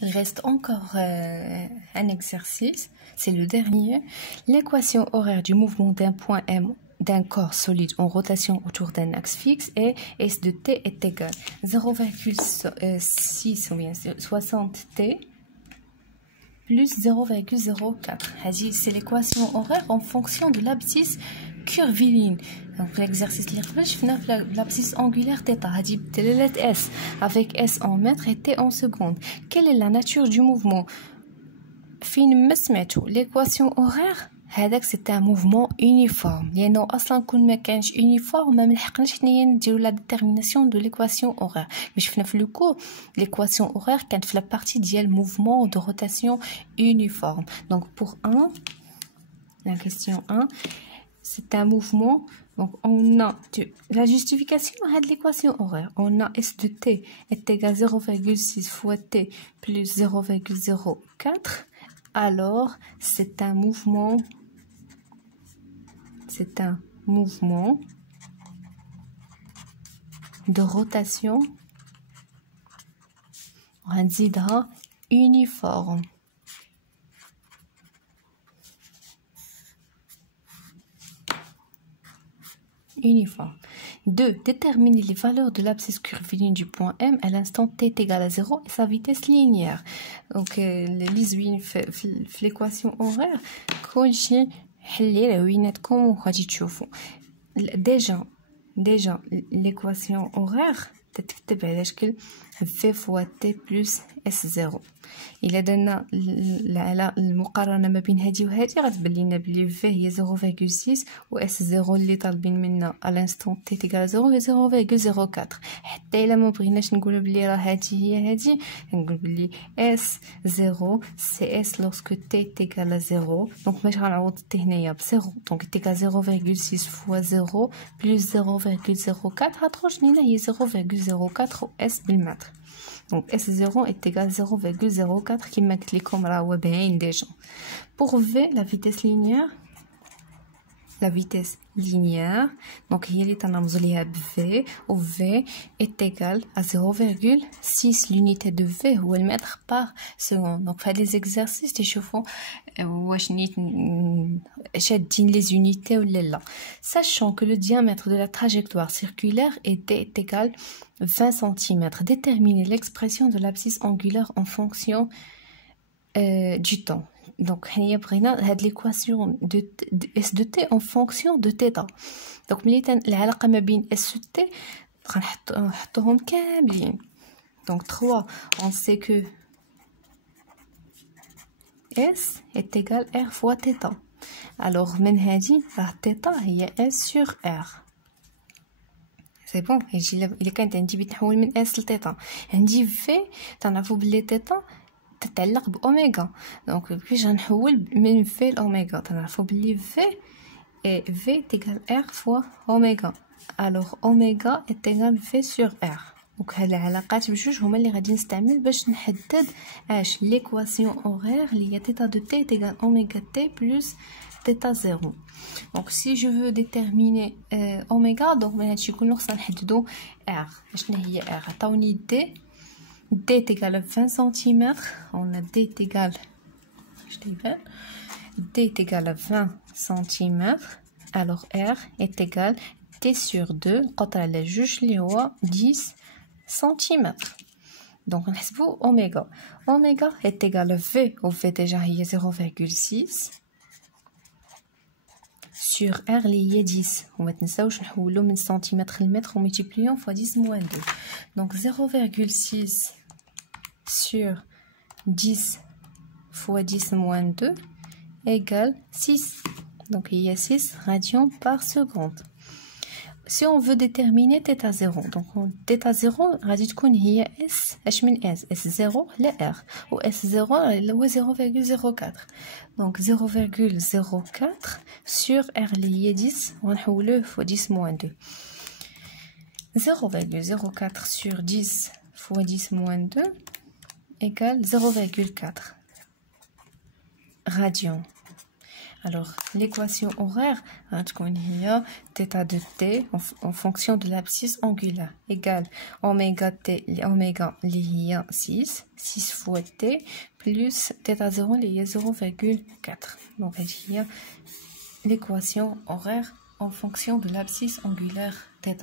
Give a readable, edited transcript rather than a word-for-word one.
Il reste encore un exercice, c'est le dernier. L'équation horaire du mouvement d'un point M d'un corps solide en rotation autour d'un axe fixe et S de t est égal 0,6 ou bien 60t plus 0,04. C'est l'équation horaire en fonction de l'abscisse curviligne. Donc l'exercice اللي قبل شفنا l'abscisse angulaire θ. هذه بدلالة S avec S en mètres et T en secondes. Quelle est la nature du mouvement? فين ما سمعتو l'équation horaire هذاك c'est un mouvement uniforme لانه اصلا كون ما كانش uniforme ما ملحقناش حنايا نديرو لا détermination de l'équation horaire. mais شفنا في لو cours l'équation horaire كانت في la partie ديال mouvement de rotation uniforme. donc pour 1 la question 1 c'est un mouvement. Donc on a la justification de l'équation horaire. On a S de t est égal à 0,6 fois t plus 0,04. Alors c'est un mouvement de rotation uniforme. Uniforme. 2. Déterminer les valeurs de l'abscisse curviligne du point M à l'instant t est égal à 0 et sa vitesse linéaire. Donc, l'équation horaire, déjà l'équation horaire, v fois t plus s0. إلا درنا المقارنة ما بين هذه وهذه غتبان لينا بلي v هي 0,6 و s0 اللي طالبين منا à l'instant t égale 0 هي 0,04. حتى إلا ما بغيناش نقولوا بلي راه هذه هي هذه نقول بلي s0 c'est s lorsque t égale à 0. donc باش غنعوض t هنايا ب 0 donc t égale 0,6 fois 0 plus 0,04 غتخرج لينا هي 0,04 و s بالمتر. Donc S0 est égal à 0,04 qui m'a cliqué comme là déjà. Pour V, la vitesse linéaire, donc il y a V, où V est égal à 0,6 l'unité de V ou le mètre par seconde. Donc faire des exercices de chauffant les unités ou là. Sachant que le diamètre de la trajectoire circulaire est égal à 20 cm. Déterminer l'expression de l'abscisse angulaire en fonction du temps. Donc l'équation de S de T en fonction de θ. donc العلاقة ما بين S de T غنحطوهم كاملين. donc 3 on sait que S est égal à R fois θ. alors من هذه راه θ هي S sur R. c'est bon. إلا كانت عندي بغيت نحول من S لθ عندي V تنعرفوا بلي θ تتعلق بأوميغا. donc كيفاش غنحول من V لأوميغا تنعرفوا بلي V est égal R fois أوميغا. alors أوميغا est égal V sur R. donc هاد العلاقات بجوج هما اللي غادي نستعمل باش نحدد اش l'équation horaire اللي هي θ de t est égal oméga t plus θ0. donc si je veux déterminer oméga donc من هادشي كله خصنا نحددو R. شنو هي R؟ عطاوني d est égal à 20 cm. on a d est égal d est égal à 20 cm. alors R est égal t sur 2 قطع على جوج اللي هو 10 cm. donc نحسبو oméga. oméga est égal à V ou V déjà هي 0,6 sur R اللي هي 10 وما تنساوش نحولو من سنتيمتر لمتر و multiplions fois 10 moins 2. donc 0,6 sur 10 fois 10 moins 2 égale 6. donc il y a 6 radians par seconde. si on veut déterminer θ0 donc θ0 غادي تكون هي S اش من S S0 ل R و S0 هو 0,04. donc 0,04 sur R اللي هي 10 ونحولوه fois 10 moins 2. 0,04 sur 10 fois 10 moins 2 égale 0,4 radian. Alors, l'équation horaire, θ de t en fonction de l'abscisse angulaire égale oméga t, oméga lié 6 fois t plus θ0 lié 0,4. Donc, il y a l'équation horaire en fonction de l'abscisse angulaire θ.